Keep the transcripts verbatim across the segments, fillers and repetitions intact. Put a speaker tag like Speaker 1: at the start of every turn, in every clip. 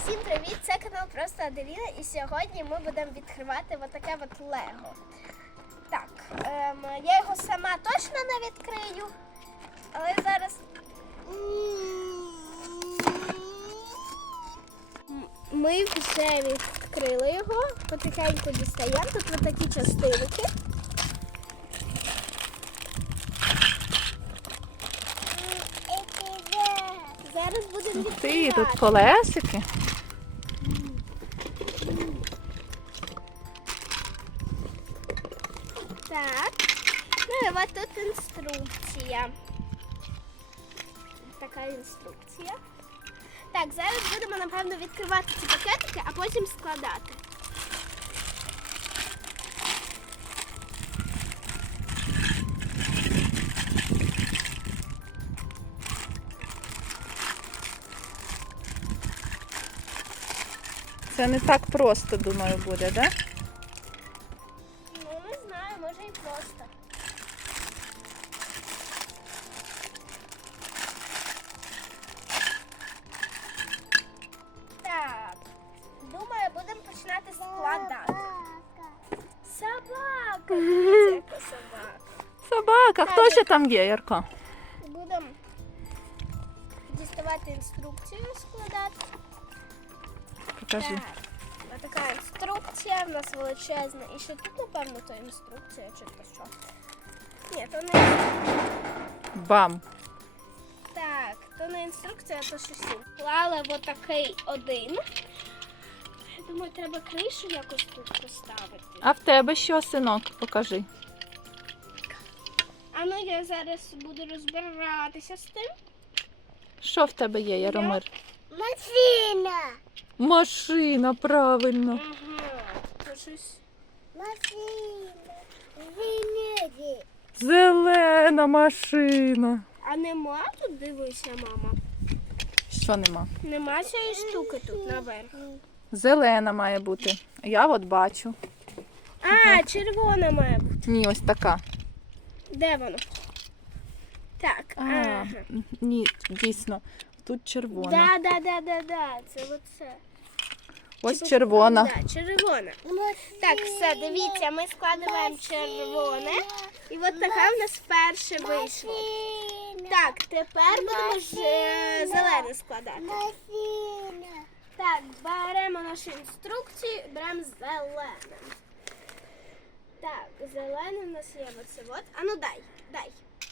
Speaker 1: Всім привіт! Це канал Просто Аделіна, і сьогодні ми будемо відкривати отаке от Лего. Так, ем, я його сама точно не відкрию, але зараз ми вже відкрили його, потихеньку дістаємо, тут ось такі частинки. Зараз будемо відкривати.
Speaker 2: Ти, тут колесики.
Speaker 1: Так, ну і ось тут інструкція. Така інструкція. Так, зараз будемо, напевно, відкривати ці пакетики, а потім складати.
Speaker 2: Це не так просто, думаю, буде, так? Да?
Speaker 1: Ну, не знаю, може і просто. Так, думаю, будемо починати складати. Собака! Дивіться, яка собака.
Speaker 2: Собака, хто ще там є, Ярко?
Speaker 1: Будемо діставати інструкцію, складати.
Speaker 2: Покажи.
Speaker 1: Так, ось така інструкція в нас величезна. І ще тут, напевно, то інструкція чи то що. Ні, то не
Speaker 2: Бам!
Speaker 1: так, то не інструкція, а то щось інше. Клали отакий один. Я думаю, треба кришу якось тут поставити.
Speaker 2: А в тебе що, синок? Покажи.
Speaker 1: А ну я зараз буду розбиратися з тим.
Speaker 2: Що в тебе є, Яромир?
Speaker 1: Машина!
Speaker 2: Машина, правильно.
Speaker 1: Ага, то щось.
Speaker 3: Машина, зеленый.
Speaker 2: Зелена машина.
Speaker 1: А нема тут, дивися, мама.
Speaker 2: Що нема?
Speaker 1: Нема цієї штуки тут наверх.
Speaker 2: Зелена має бути. Я от бачу.
Speaker 1: А, червона має бути.
Speaker 2: Ні, ось така.
Speaker 1: Де воно? Так,
Speaker 2: А,
Speaker 1: ага.
Speaker 2: ні, дійсно. Тут червона.
Speaker 1: Да, да, да, да, да. Це оце.
Speaker 2: Ось
Speaker 1: Чи
Speaker 2: червона.
Speaker 1: Да, червона. Так, все, дивіться, ми складаємо червоне. І от така в нас перше вийшло. Так, тепер будемо ж е, зелене складати.
Speaker 3: Машина.
Speaker 1: Так, беремо нашу інструкцію, беремо зелене. Так, зелене в нас є оце от. А ну дай, дай.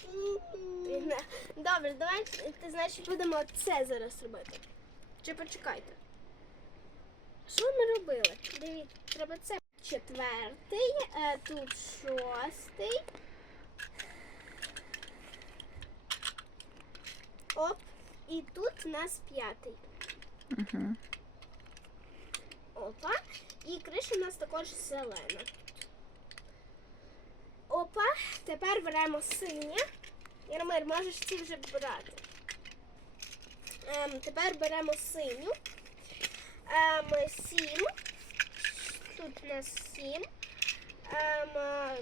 Speaker 1: Добре, давай, ти, значить, будемо це зараз робити. Чи почекайте. Що ми робили? Дивіться, треба це. Четвертий, е, тут шостий. Оп, і тут у нас п'ятий.
Speaker 2: Угу.
Speaker 1: Опа. І криша у нас також зелена. Опа, тепер беремо синє. Ярмир, можеш ці вже брати. Ем, тепер беремо синю. Ем, сім. Тут у нас сім. Ем,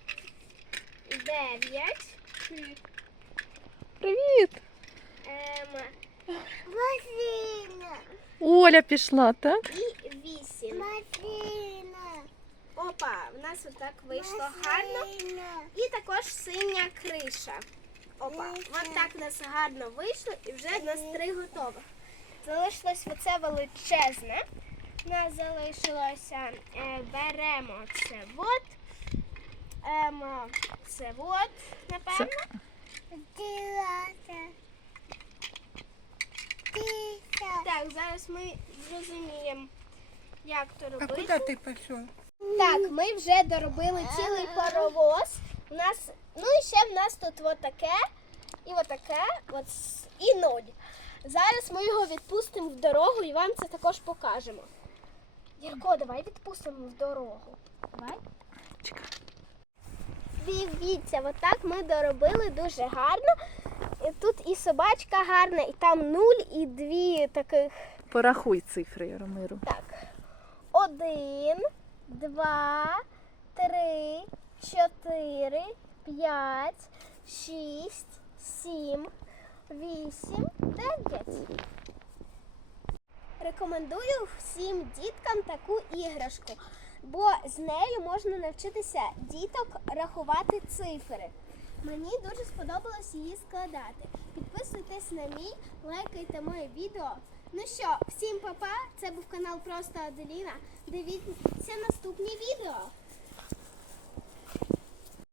Speaker 1: дев'ять.
Speaker 2: Привіт!
Speaker 1: Ем,
Speaker 3: Машина.
Speaker 2: Оля пішла, так?
Speaker 1: і вісім.
Speaker 3: Машина.
Speaker 1: Опа, в нас отак вийшло гарно. І також синя криша. Опа, от так у нас гарно вийшло і вже в нас три готові. Залишилось оце величезне. У нас залишилося, е, беремо це от, ем, це от, напевно.
Speaker 3: Тираса. Тиса.
Speaker 1: Так, зараз ми зрозуміємо, як то
Speaker 4: А
Speaker 1: робити.
Speaker 4: куда ты пошел?
Speaker 1: Так, ми вже доробили цілий паровоз. У нас, ну і ще в нас тут от таке, і от таке, от, с- і нуль. Зараз ми його відпустимо в дорогу і вам це також покажемо. Ярко, давай відпустимо в дорогу. Давай.
Speaker 2: Чекай.
Speaker 1: Дивіться, отак ми доробили дуже гарно. І тут і собачка гарна, і там нуль, і дві таких.
Speaker 2: Порахуй цифри, Яромиру.
Speaker 1: Так. Один, два, три, чотири, п'ять, шість, сім, вісім, дев'ять. рекомендую всім діткам таку іграшку, бо з нею можна навчитися діток рахувати цифри. Мені дуже сподобалось її складати. Підписуйтесь на мій, лайкайте моє відео. Ну що, всім па-па, це був канал Просто Аделіна. Дивіться наступні відео.